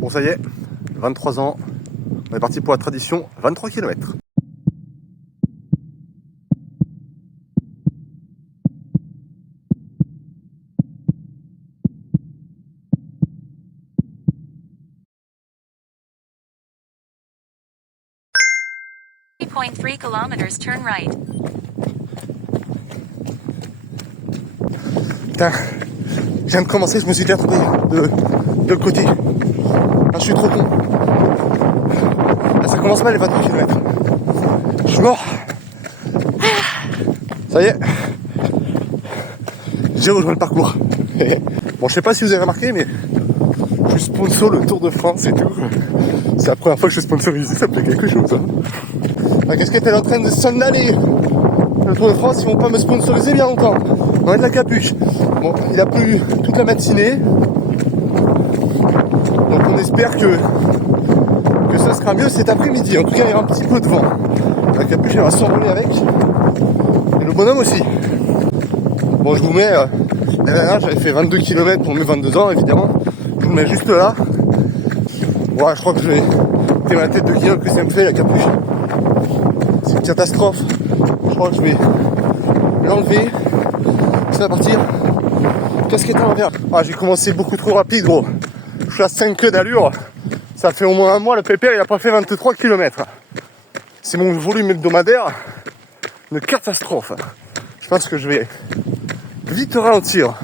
Bon, ça y est, 23 ans, on est parti pour la tradition, 23 km. Kilometers, turn right. Putain, je viens de commencer, je me suis déjà trouvé de côté. Ah, je suis trop con. Ah, ça commence mal les 23 km. Je suis mort. Ça y est. J'ai rejoint le parcours. Bon, je sais pas si vous avez remarqué, mais je suis sponsor le Tour de France et tout. C'est la première fois que je suis sponsorisé, ça me fait quelque chose. Hein. La casquette elle est en train de s'en aller. Le Tour de France, ils vont pas me sponsoriser bien longtemps. On va de la capuche. Bon, il a plu toute la matinée. Donc on espère que ça sera mieux cet après-midi. En tout cas, il y aura un petit peu de vent. La capuche, elle va s'envoler avec. Et le bonhomme aussi. Bon, je vous mets... la dernière, j'avais fait 22 km pour mes 22 ans, évidemment. Je vous le mets juste là. Ouais, je crois que je vais... C'est ma tête de guillaume que ça me fait, la capuche. C'est une catastrophe. Je crois que je vais l'enlever. Ça va partir. Casquette à l'envers. Ah, j'ai commencé beaucoup trop rapide, gros. Je suis à 5 queues d'allure. Ça fait au moins un mois, le pépère, il a pas fait 23 km. C'est mon volume hebdomadaire. Une catastrophe. Je pense que je vais vite ralentir.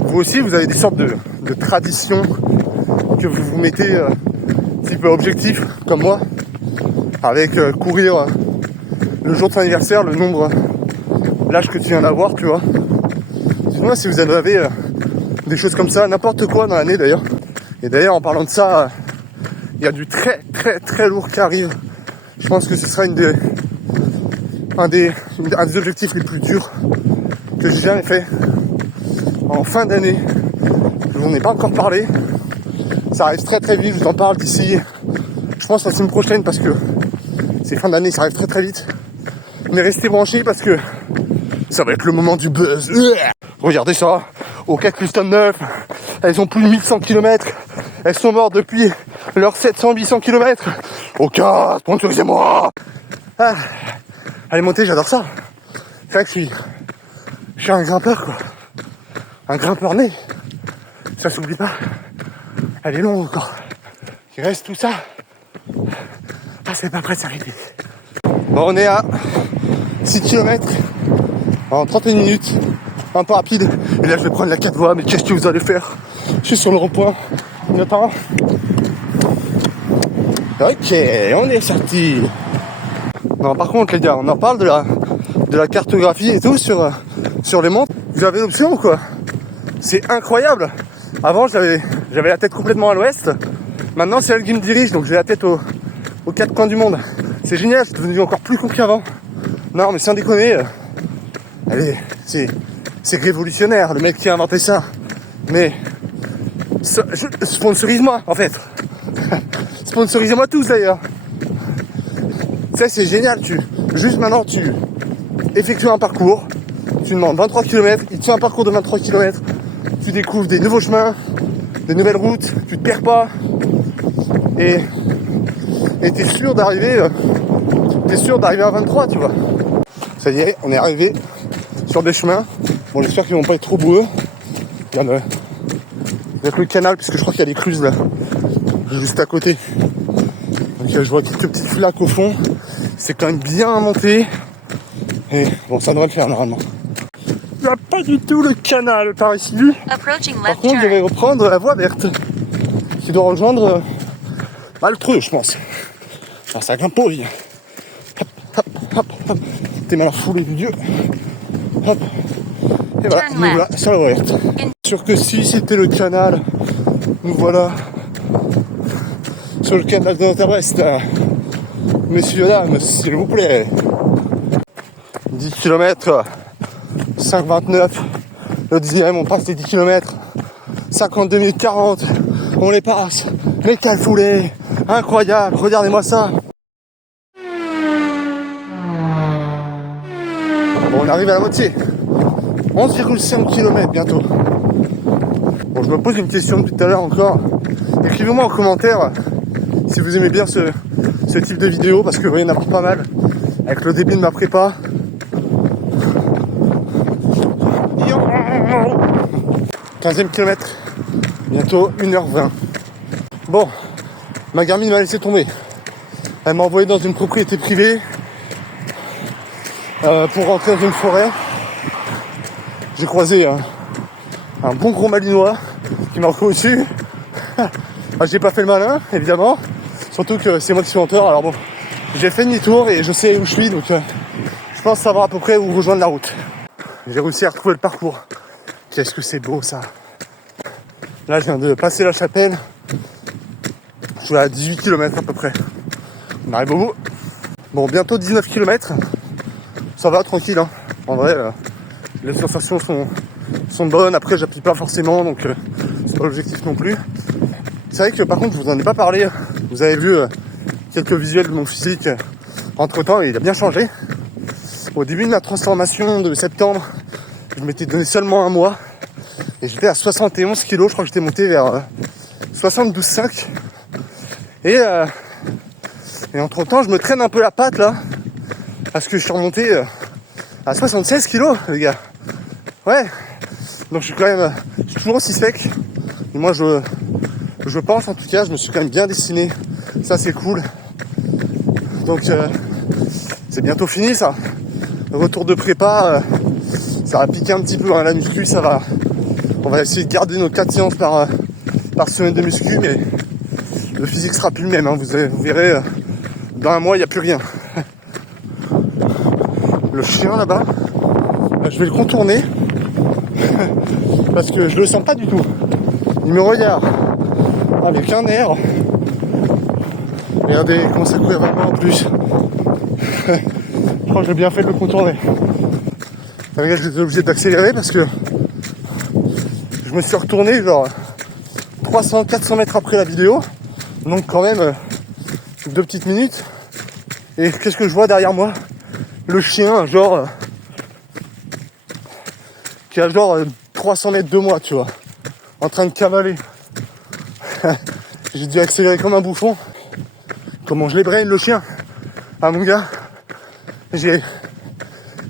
Vous aussi, vous avez des sortes de traditions que vous vous mettez un petit peu objectif, comme moi, avec courir le jour de ton anniversaire, le nombre, l'âge que tu viens d'avoir, tu vois. Dites-moi si vous avez des choses comme ça, n'importe quoi dans l'année d'ailleurs. Et d'ailleurs, en parlant de ça, il y a du très très très lourd qui arrive. Je pense que ce sera un des objectifs les plus durs que j'ai jamais fait. En fin d'année, je vous en ai pas encore parlé. Ça arrive très très vite, je vous en parle d'ici, je pense la semaine prochaine parce que c'est fin d'année, ça arrive très très vite. Mais restez branchés parce que ça va être le moment du buzz. Regardez ça, au Cactuston 9, elles ont plus de 1100 km. Elles sont mortes depuis leurs 700-800 km. Au cas, sponsorisez-moi. Ah, allez monter, j'adore ça. C'est vrai que je suis un grimpeur quoi. Un grimpeur né. Ça s'oublie pas. Elle est longue encore. Il reste tout ça. Ah, c'est pas prêt de s'arrêter. Bon, on est à 6 km en 31 minutes. Un peu rapide. Et là, je vais prendre la 4 voies. Mais qu'est-ce que vous allez faire? Je suis sur le rond-point. On attend. Ok, on est sorti. Non, par contre, les gars, on en parle de la cartographie et tout sur les montres. Vous avez l'option ou quoi? C'est incroyable. Avant, j'avais la tête complètement à l'ouest. Maintenant, c'est elle qui me dirige, donc j'ai la tête aux quatre coins du monde. C'est génial, c'est devenu encore plus con qu'avant. Non, mais sans déconner, allez, c'est révolutionnaire, le mec qui a inventé ça. Mais sponsorise-moi, en fait. Sponsorisez-moi tous, d'ailleurs. Ça, c'est génial. Juste maintenant, tu effectues un parcours. Tu demandes 23 km, il te fait un parcours de 23 km. Tu découvres des nouveaux chemins, des nouvelles routes, tu te perds pas. Et t'es sûr d'arriver à 23, tu vois. Ça y est, on est arrivé sur des chemins. Bon, j'espère qu'ils vont pas être trop boueux. Il y a le canal, puisque je crois qu'il y a des crues là, juste à côté. Donc je vois quelques petites flaques au fond. C'est quand même bien monté. Et bon, ça devrait le faire normalement. Il n'y a pas du tout le canal par ici. Par contre, je vais reprendre la voie verte qui doit rejoindre le trou, je pense. Alors, ça grimpe pas, oui. Hop, hop, hop, hop. T'es mal à fouler du dieu. Hop. Et voilà, nous voilà sur la voie verte. Sûr que si c'était le canal, nous voilà sur le canal de Nord-Est. Messieurs, dames, s'il vous plaît. 10 km, 5,29. Le 10e, on passe les 10 km. 52 minutes 40. On les passe. Mais quelle foulée! Incroyable! Regardez-moi ça! Bon, on arrive à la moitié. 11,5 km bientôt. Bon, je me pose une question depuis tout à l'heure encore. écrivez-moi en commentaire si vous aimez bien ce type de vidéo, parce que vous voyez, il y en a pas mal avec le début de ma prépa. 15e kilomètre, bientôt 1h20. Bon, ma Garmin m'a laissé tomber. Elle m'a envoyé dans une propriété privée pour rentrer dans une forêt. J'ai croisé un bon gros malinois qui m'a reconnu. J'ai pas fait le malin, évidemment. Surtout que c'est moi qui suis menteur. Alors bon, j'ai fait demi-tour et je sais où je suis, donc je pense savoir à peu près où rejoindre la route. J'ai réussi à retrouver le parcours. Qu'est-ce que c'est beau ça. Là, je viens de passer la chapelle. Je suis à 18 km à peu près. On arrive au bout. Bon, bientôt 19 km. Ça va, tranquille. Hein. En vrai, les sensations sont bonnes. Après, j'appuie pas forcément, donc c'est pas l'objectif non plus. C'est vrai que par contre, je vous en ai pas parlé. Vous avez vu quelques visuels de mon physique. Entre temps, il a bien changé. Au début de ma transformation de septembre, je m'étais donné seulement un mois. Et j'étais à 71 kg. Je crois que j'étais monté vers 72,5. Et entre temps, je me traîne un peu la patte là. Parce que je suis remonté à 76 kg, les gars. Ouais. Donc je suis quand même. Je suis toujours aussi sec. Et moi, je pense en tout cas, je me suis quand même bien dessiné. Ça, c'est cool. Donc, c'est bientôt fini ça. Le retour de prépa, ça va piquer un petit peu. Hein. La muscu, ça va. On va essayer de garder nos 4 séances par semaine de muscu, mais le physique sera plus le même. Hein. Vous verrez, dans un mois, il n'y a plus rien. Le chien là-bas, je vais le contourner parce que je le sens pas du tout. Il me regarde avec un air. Regardez, il commence à courir vraiment en plus. Je crois que j'ai bien fait de le contourner. Regarde, j'étais obligé d'accélérer parce que je me suis retourné genre 300-400 mètres après la vidéo. Donc quand même 2 petites minutes. Et qu'est-ce que je vois derrière moi? Le chien, genre qui a genre 300 mètres de moi, tu vois, en train de cavaler. J'ai dû accélérer comme un bouffon. Comment je l'ai brain le chien? Ah mon gars, j'ai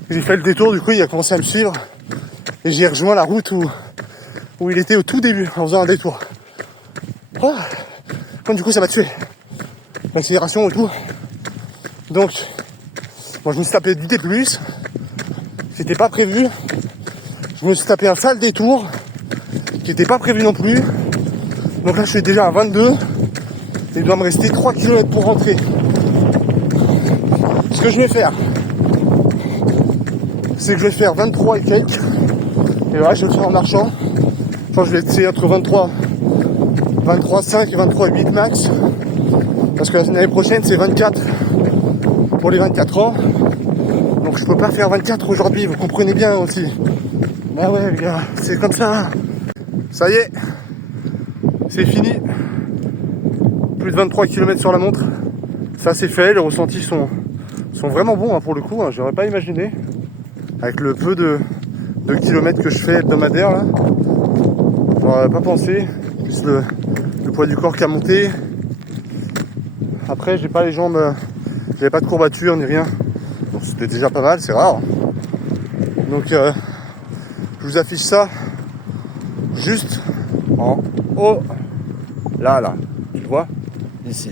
fait le détour, du coup il a commencé à me suivre et j'ai rejoint la route où il était au tout début en faisant un détour. Oh, du coup ça m'a tué, l'accélération et tout. Donc moi je me suis tapé du D+, c'était pas prévu. Je me suis tapé un sale détour qui était pas prévu non plus. Donc là je suis déjà à 22. Il doit me rester 3 km pour rentrer. Ce que je vais faire, c'est que je vais faire 23 et quelques. Et là je vais le faire en marchant. Je pense que je vais essayer entre 23,5 et 23,8 max. Parce que l'année prochaine c'est 24 pour les 24 ans. Donc je peux pas faire 24 aujourd'hui, vous comprenez bien aussi. Bah ouais les gars, c'est comme ça. Ça y est, c'est fini. Plus de 23 km sur la montre. Ça c'est fait, les ressentis sont vraiment bons hein, pour le coup, hein, j'aurais pas imaginé. Avec le peu de kilomètres que je fais hebdomadaire là. J'aurais pas pensé. Plus le poids du corps qui a monté. Après j'ai pas les jambes, j'avais pas de courbature ni rien. Donc c'était déjà pas mal, c'est rare. Donc je vous affiche ça juste en haut. Là, tu vois, ici.